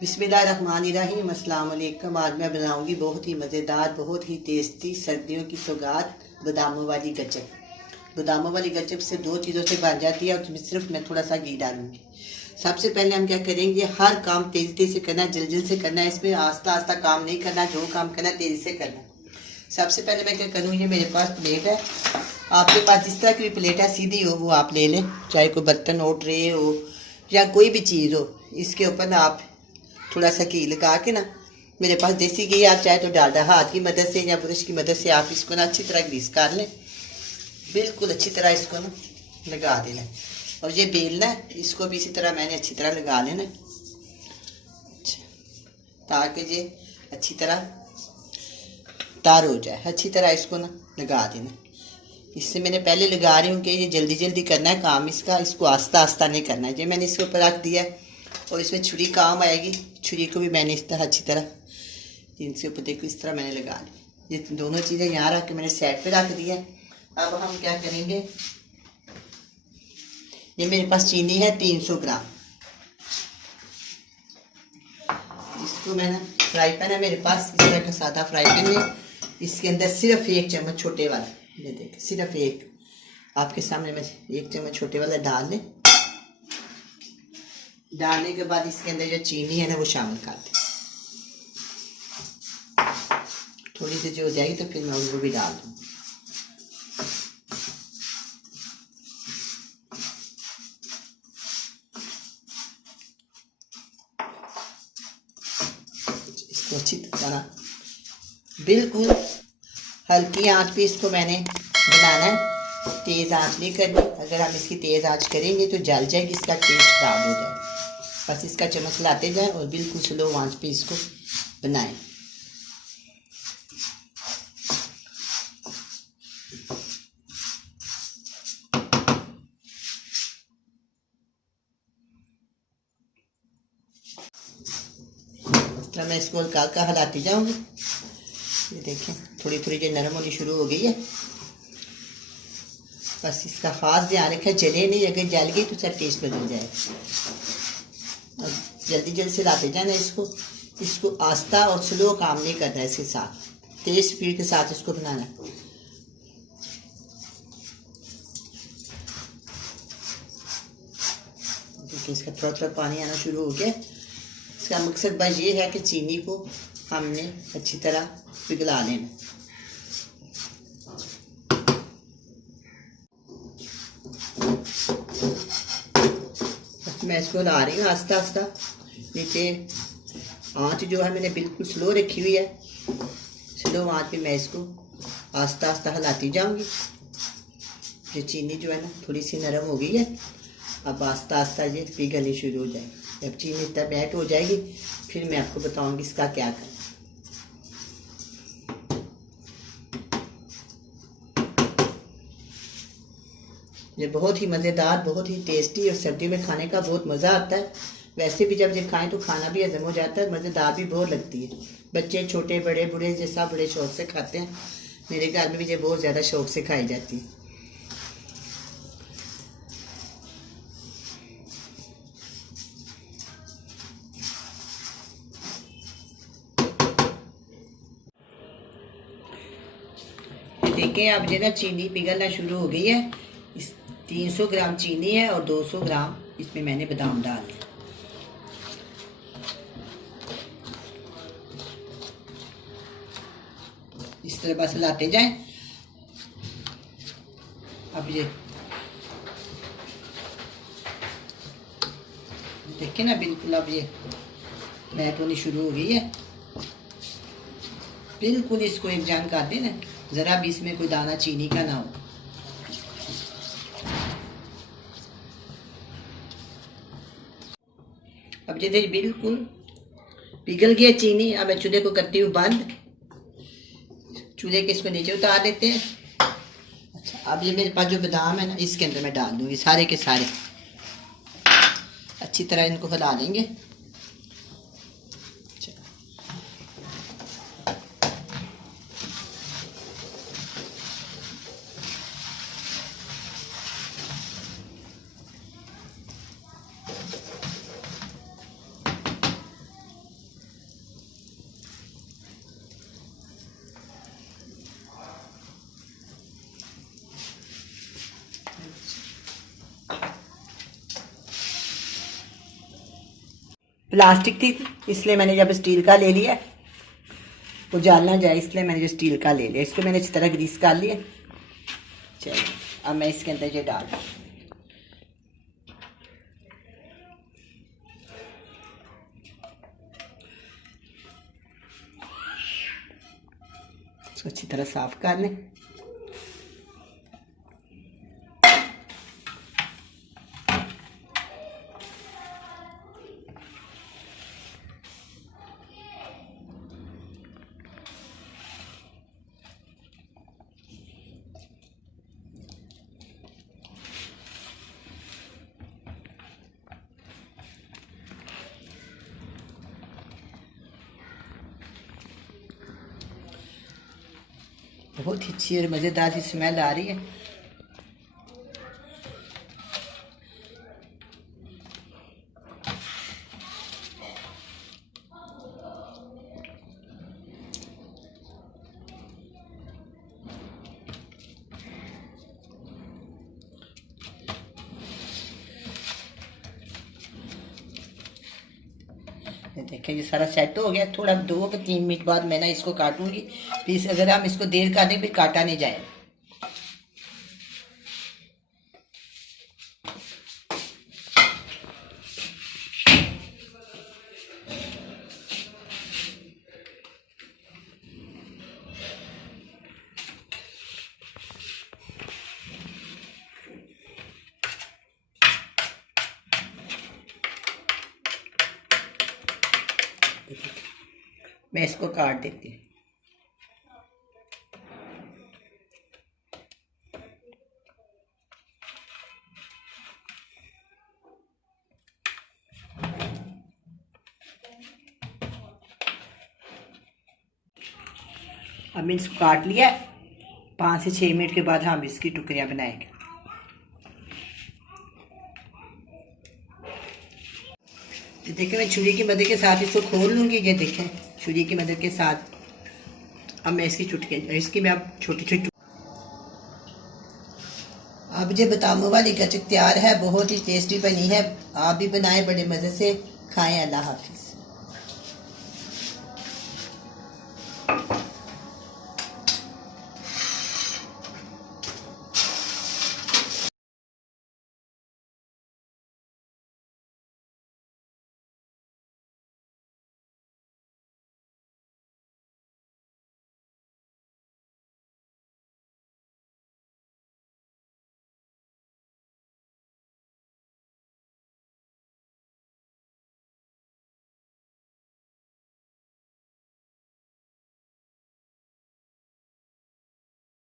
बिस्मिल्लाहिर्रहमानिर्रहीम। अस्सलाम वालेकुम। आज मैं बनाऊंगी बहुत ही मज़ेदार, बहुत ही टेस्टी सर्दियों की सौगात बादामों वाली गचक। बादामों वाली गचक से दो चीज़ों से बन जाती है और उसमें सिर्फ मैं थोड़ा सा घी डालूंगी। सबसे पहले हम क्या करेंगे, हर काम तेज़ी तेज़ी से करना, जल्दी जल्दी से करना है। इसमें आस्ता आस्ता काम नहीं करना, जो काम करना तेज़ी से करना। सबसे पहले मैं क्या करूँ, ये मेरे पास प्लेट है। आपके पास जिस तरह की भी प्लेट है सीधी हो वो आप ले लें, चाहे कोई बर्तन हो, ट्रे हो या कोई भी चीज़ हो। इसके ऊपर ना आप थोड़ा सा घी लगा के ना, मेरे पास देसी घी, आप चाहे तो डालडा हाथ की मदद से या ब्रश की मदद से आप इसको ना अच्छी तरह ग्रीस कर लें। बिल्कुल अच्छी तरह इसको ना लगा देना। और ये बेलना है, इसको भी इसी तरह मैंने अच्छी तरह लगा लेना, अच्छा, ताकि ये अच्छी तरह तार हो जाए। अच्छी तरह इसको ना लगा देना। इससे मैंने पहले लगा रही हूँ कि ये जल्दी जल्दी करना है काम इसका, इसको आस्ता आस्ता नहीं करना है। ये मैंने इसके ऊपर रख दिया है और इसमें छुरी काम आएगी। छुरी को भी मैंने इस तरह अच्छी तरह इनसे ऊपर देखो इस तरह मैंने लगा ली। ये दोनों चीज़ें यहाँ रख के मैंने साइड पे रख दिया है। अब हम क्या करेंगे, ये मेरे पास चीनी है 300 ग्राम। इसको मैंने फ्राई पैन है मेरे पास, इस तरह का सादा फ्राई पैन है। इसके अंदर सिर्फ 1 चम्मच छोटे वाला, ये देखिए सिर्फ एक, आपके सामने मैं 1 चम्मच छोटे वाला डाल दें। डालने के बाद इसके अंदर जो चीनी है ना वो शामिल कर दें। थोड़ी सी जो हो जाएगी तो फिर मैं उनको भी डाल दूँ। इसको अच्छी तरह बिल्कुल हल्की आंच पे इसको मैंने बनाना है, तेज़ आंच नहीं करनी। अगर हम इसकी तेज़ आंच करेंगे तो जल जाएगी, इसका टेस्ट खराब हो जाएगा। बस इसका चम्मच लाते जाएं और बिल्कुल स्लो आंच पे इसको बनाएं। तो मैं इसको हल्का हिलाती जाऊंगी। ये देखें थोड़ी थोड़ी जो नरम होनी शुरू हो गई है। बस इसका खास ध्यान रखें जले नहीं, अगर जल गई तो उसका टेस्ट बदल जाएगा। और जल्दी जल्दी से लाते जाना इसको। इसको आस्ता और स्लो काम नहीं करना है, इसके साथ तेज स्पीड के साथ इसको बनाना है। देखिए इसका थोड़ा थोड़ा पानी आना शुरू हो गया। इसका मकसद बस ये है कि चीनी को हमने अच्छी तरह पिघला लेना। मैं इसको ला रही हूँ आस्ता आस्ता। नीचे आंच जो है मैंने बिल्कुल स्लो रखी हुई है। स्लो आंच पे मैं इसको आस्ता आस्ता हिलाती जाऊंगी। ये चीनी जो है ना थोड़ी सी नरम हो गई है। अब आस्ता आस्ता ये पिघलनी शुरू हो जाएगी। जब चीनी इतना बैठ हो जाएगी फिर मैं आपको बताऊंगी इसका क्या करना। ये बहुत ही मज़ेदार, बहुत ही टेस्टी और सर्दियों में खाने का बहुत मज़ा आता है। वैसे भी जब ये खाएं तो खाना भी हजम हो जाता है, मज़ेदार भी बहुत लगती है। बच्चे छोटे बड़े बूढ़े ये सब बड़े शौक से खाते हैं। मेरे घर में भी ये बहुत ज़्यादा शौक से खाई जाती है। देखें अब जो ना चीनी पिघलना शुरू हो गई है। इस 300 ग्राम चीनी है और 200 ग्राम इसमें मैंने बादाम डाल दिया। इस तरह बस हिलाते जाएं। अब ये देखिए ना बिल्कुल अब ये बैठ होनी शुरू हो गई है। बिल्कुल इसको एक जान कर देना, ज़रा भी इसमें कोई दाना चीनी का ना हो। अब जैसे बिल्कुल पिघल गया चीनी। अब मैं चूल्हे को करती हूँ बंद। चूल्हे के इसको नीचे उतार देते हैं। अच्छा, अब ये मेरे पास जो बादाम है ना इसके अंदर मैं डाल दूँगी सारे के सारे। अच्छी तरह इनको हिला लेंगे। प्लास्टिक थी इसलिए मैंने जब स्टील का ले लिया, उजाल ना जाए इसलिए मैंने जो स्टील का ले लिया। इसको मैंने अच्छी तरह ग्रीस कर लिया। चलो अब मैं इसके अंदर ये डाल दूँ। इसको अच्छी तरह साफ कर लें। बहुत ही अच्छी और मज़ेदार सी स्मेल आ रही है। देखें ये सारा सेट हो गया। थोड़ा 2-3 मिनट बाद मैं ना इसको काटूंगी। प्लीज अगर हम इसको देर काटें फिर काटा नहीं जाए। मैं इसको काट देती हूँ। अब मैंने इसको काट लिया। 5 से 6 मिनट के बाद हम इसकी टुकड़ियाँ बनाएंगे। तो देखिए मैं छुरी की मदद के साथ इसको खोल लूँगी। ये देखें छुरी की मदद के साथ अब मैं इसकी इसकी मैं अब छोटी छोटी अब ये बादामों वाली गचक तैयार है। बहुत ही टेस्टी बनी है। आप भी बनाएं, बड़े मज़े से खाएं। अल्लाह हाफिज़।